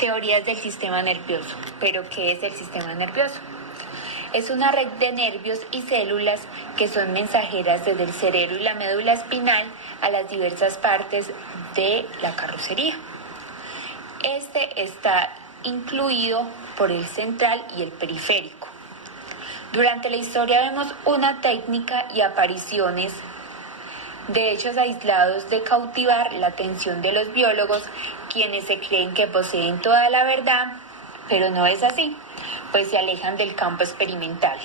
Teorías del sistema nervioso. ¿Pero qué es el sistema nervioso? Es una red de nervios y células que son mensajeras desde el cerebro y la médula espinal a las diversas partes de la carrocería. Este está incluido por el central y el periférico. Durante la historia vemos una técnica y apariciones de hechos aislados de cautivar la atención de los biólogos, quienes se creen que poseen toda la verdad, pero no es así, pues se alejan del campo experimental.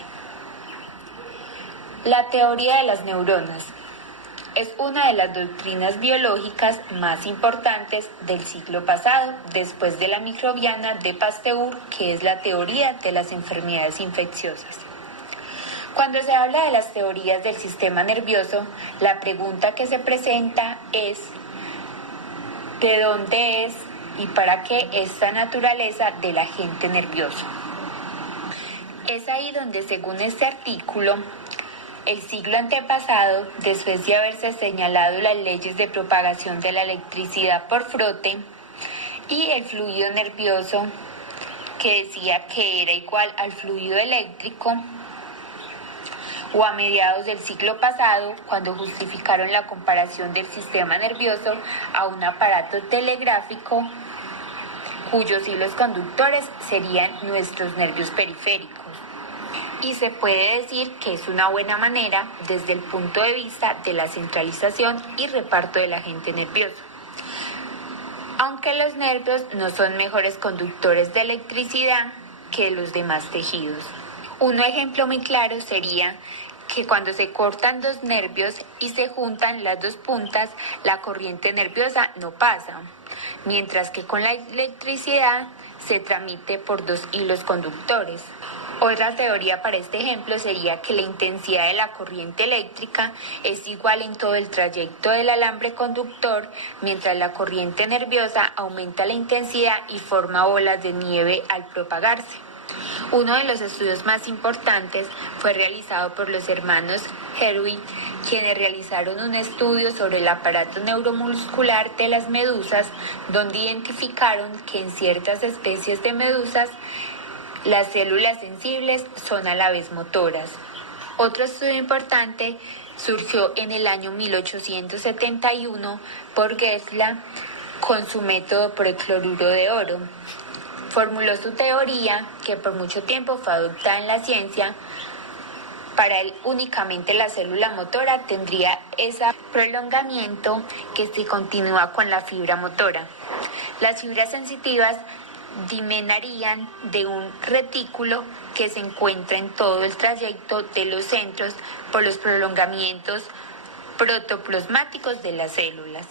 La teoría de las neuronas es una de las doctrinas biológicas más importantes del siglo pasado, después de la microbiana de Pasteur, que es la teoría de las enfermedades infecciosas. Cuando se habla de las teorías del sistema nervioso, la pregunta que se presenta es ¿de dónde es y para qué esta naturaleza del agente nervioso? Es ahí donde, según este artículo, el siglo antepasado, después de haberse señalado las leyes de propagación de la electricidad por frote y el fluido nervioso, que decía que era igual al fluido eléctrico, o a mediados del siglo pasado, cuando justificaron la comparación del sistema nervioso a un aparato telegráfico cuyos hilos conductores serían nuestros nervios periféricos. Y se puede decir que es una buena manera desde el punto de vista de la centralización y reparto del agente nervioso. Aunque los nervios no son mejores conductores de electricidad que los demás tejidos. Un ejemplo muy claro sería que cuando se cortan dos nervios y se juntan las dos puntas, la corriente nerviosa no pasa, mientras que con la electricidad se transmite por dos hilos conductores. Otra teoría para este ejemplo sería que la intensidad de la corriente eléctrica es igual en todo el trayecto del alambre conductor, mientras la corriente nerviosa aumenta la intensidad y forma bolas de nieve al propagarse. Uno de los estudios más importantes fue realizado por los hermanos Herwig, quienes realizaron un estudio sobre el aparato neuromuscular de las medusas, donde identificaron que en ciertas especies de medusas las células sensibles son a la vez motoras. Otro estudio importante surgió en el año 1871 por Geßler con su método por el cloruro de oro. Formuló su teoría, que por mucho tiempo fue adoptada en la ciencia. Para él únicamente la célula motora tendría ese prolongamiento que se continúa con la fibra motora. Las fibras sensitivas dimenarían de un retículo que se encuentra en todo el trayecto de los centros por los prolongamientos protoplasmáticos de las células.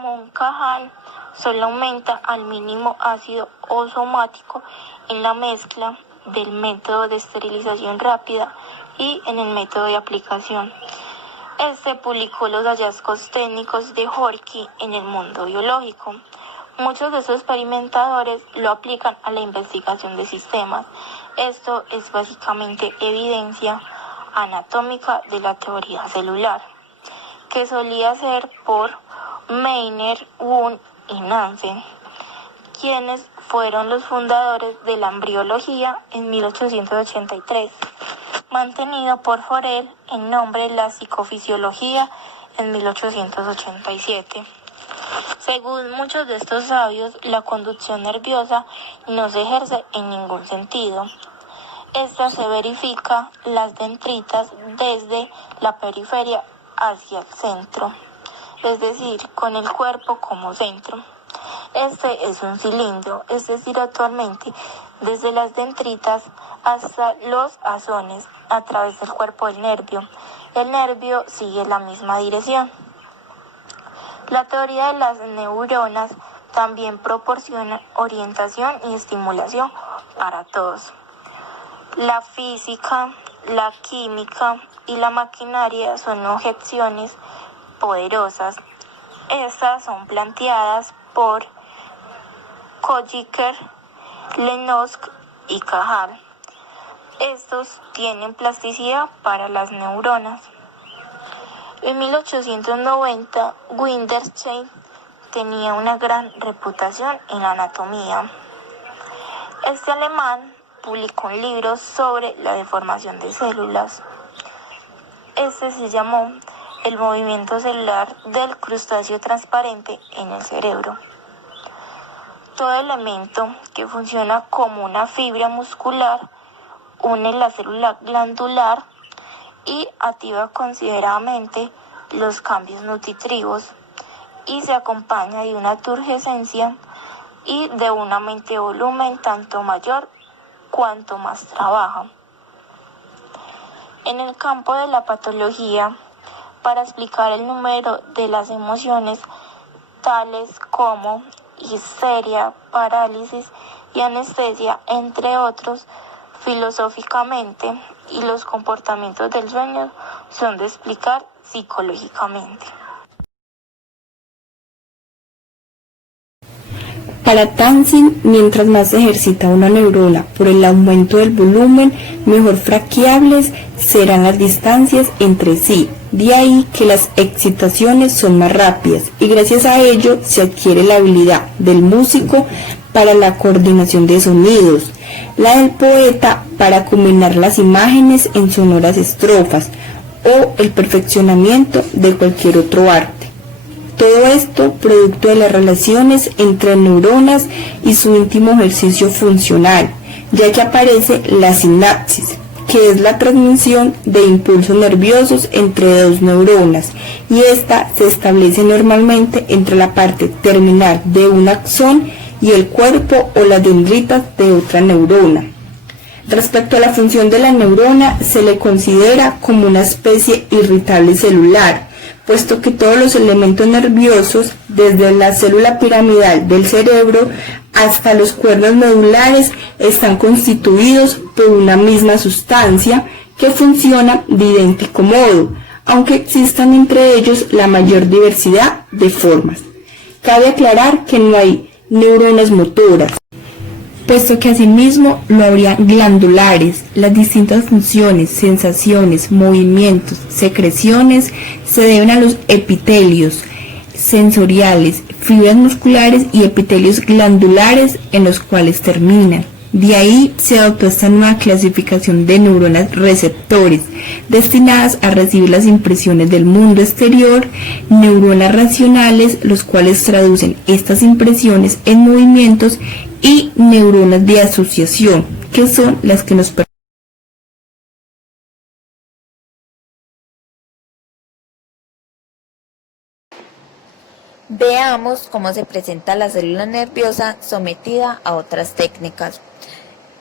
Ramón Cajal solo aumenta al mínimo ácido oxomático en la mezcla del método de esterilización rápida y en el método de aplicación. Este publicó los hallazgos técnicos de Horky en el mundo biológico. Muchos de sus experimentadores lo aplican a la investigación de sistemas. Esto es básicamente evidencia anatómica de la teoría celular, que solía ser por Meiner, Wundt y Nansen, quienes fueron los fundadores de la embriología en 1883, mantenido por Forel en nombre de la psicofisiología en 1887. Según muchos de estos sabios, la conducción nerviosa no se ejerce en ningún sentido. Esta se verifica las dendritas desde la periferia hacia el centro, es decir, con el cuerpo como centro. Este es un cilindro, es decir, actualmente desde las dendritas hasta los azones a través del cuerpo del nervio. El nervio sigue la misma dirección. La teoría de las neuronas también proporciona orientación y estimulación para todos. La física, la química y la maquinaria son objeciones poderosas. Estas son planteadas por Kolliker, Lennox y Cajal. Estos tienen plasticidad para las neuronas. En 1890, Winterstein tenía una gran reputación en la anatomía. Este alemán publicó un libro sobre la deformación de células. Este se llamó El movimiento celular del crustáceo transparente en el cerebro. Todo elemento que funciona como una fibra muscular une la célula glandular y activa considerablemente los cambios nutritivos y se acompaña de una turgescencia y de un aumento de volumen tanto mayor cuanto más trabaja. En el campo de la patología, para explicar el número de las emociones tales como histeria, parálisis y anestesia, entre otros, filosóficamente, y los comportamientos del sueño son de explicar psicológicamente. Para Tanzi, mientras más se ejercita una neurona por el aumento del volumen, mejor franqueables serán las distancias entre sí. De ahí que las excitaciones son más rápidas y gracias a ello se adquiere la habilidad del músico para la coordinación de sonidos, la del poeta para combinar las imágenes en sonoras estrofas o el perfeccionamiento de cualquier otro arte. Todo esto producto de las relaciones entre neuronas y su íntimo ejercicio funcional, ya que aparece la sinapsis, que es la transmisión de impulsos nerviosos entre dos neuronas, y esta se establece normalmente entre la parte terminal de un axón y el cuerpo o las dendritas de otra neurona. Respecto a la función de la neurona, se le considera como una especie irritable celular, puesto que todos los elementos nerviosos, desde la célula piramidal del cerebro hasta los cuernos medulares, están constituidos por una misma sustancia que funciona de idéntico modo, aunque existan entre ellos la mayor diversidad de formas. Cabe aclarar que no hay neuronas motoras, puesto que asimismo no habría glandulares. Las distintas funciones, sensaciones, movimientos, secreciones se deben a los epitelios sensoriales, fibras musculares y epitelios glandulares en los cuales terminan. De ahí se adoptó esta nueva clasificación de neuronas receptores, destinadas a recibir las impresiones del mundo exterior, neuronas racionales, los cuales traducen estas impresiones en movimientos, y neuronas de asociación, que son las que nos permiten. Veamos cómo se presenta la célula nerviosa sometida a otras técnicas.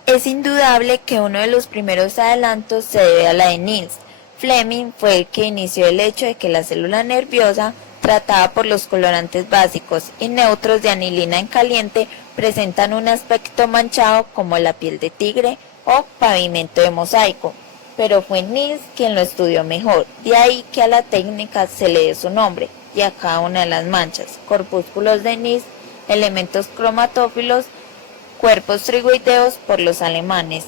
Es indudable que uno de los primeros adelantos se debe a la de Niels. Fleming fue el que inició el hecho de que la célula nerviosa, tratada por los colorantes básicos y neutros de anilina en caliente, presentan un aspecto manchado como la piel de tigre o pavimento de mosaico. Pero fue Niels quien lo estudió mejor, de ahí que a la técnica se le dé su nombre, y a cada una de las manchas, corpúsculos de Niels, elementos cromatófilos, cuerpos trigoideos por los alemanes.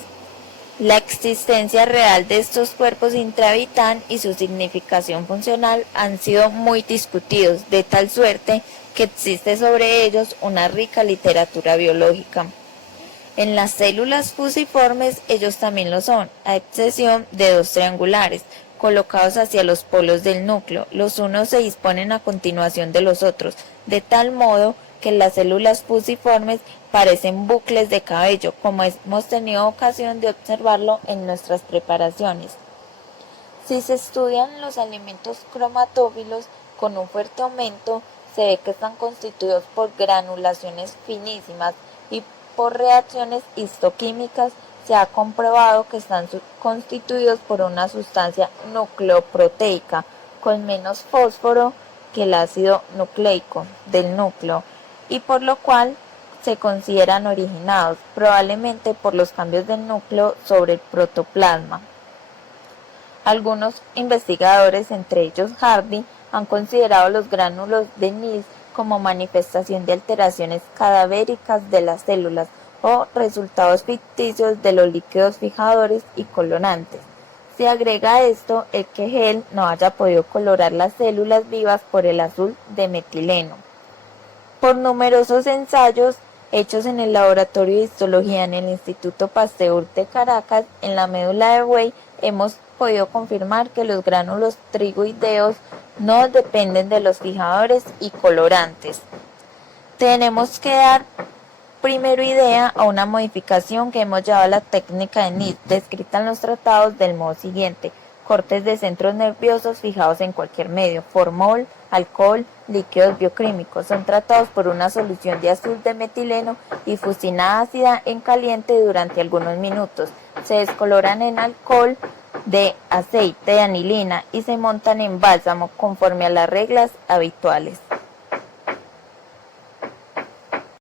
La existencia real de estos cuerpos intrahabitan y su significación funcional han sido muy discutidos, de tal suerte que existe sobre ellos una rica literatura biológica. En las células fusiformes ellos también lo son, a excepción de dos triangulares, colocados hacia los polos del núcleo. Los unos se disponen a continuación de los otros, de tal modo que las células fusiformes parecen bucles de cabello, como hemos tenido ocasión de observarlo en nuestras preparaciones. Si se estudian los elementos cromatófilos con un fuerte aumento, se ve que están constituidos por granulaciones finísimas y por reacciones histoquímicas se ha comprobado que están constituidos por una sustancia nucleoproteica con menos fósforo que el ácido nucleico del núcleo, y por lo cual se consideran originados probablemente por los cambios del núcleo sobre el protoplasma. Algunos investigadores, entre ellos Hardy, han considerado los gránulos de Niels como manifestación de alteraciones cadavéricas de las células o resultados ficticios de los líquidos fijadores y colorantes. Se agrega a esto el que Hell no haya podido colorar las células vivas por el azul de metileno. Por numerosos ensayos hechos en el Laboratorio de Histología en el Instituto Pasteur de Caracas, en la médula de buey, hemos podido confirmar que los gránulos trigoideos no dependen de los fijadores y colorantes. Tenemos que dar primero idea a una modificación que hemos llevado a la técnica de NIT, descrita en los tratados del modo siguiente: cortes de centros nerviosos fijados en cualquier medio, formol, alcohol, líquidos bioquímicos, son tratados por una solución de azul de metileno y fusina ácida en caliente durante algunos minutos, se descoloran en alcohol de aceite de anilina y se montan en bálsamo conforme a las reglas habituales.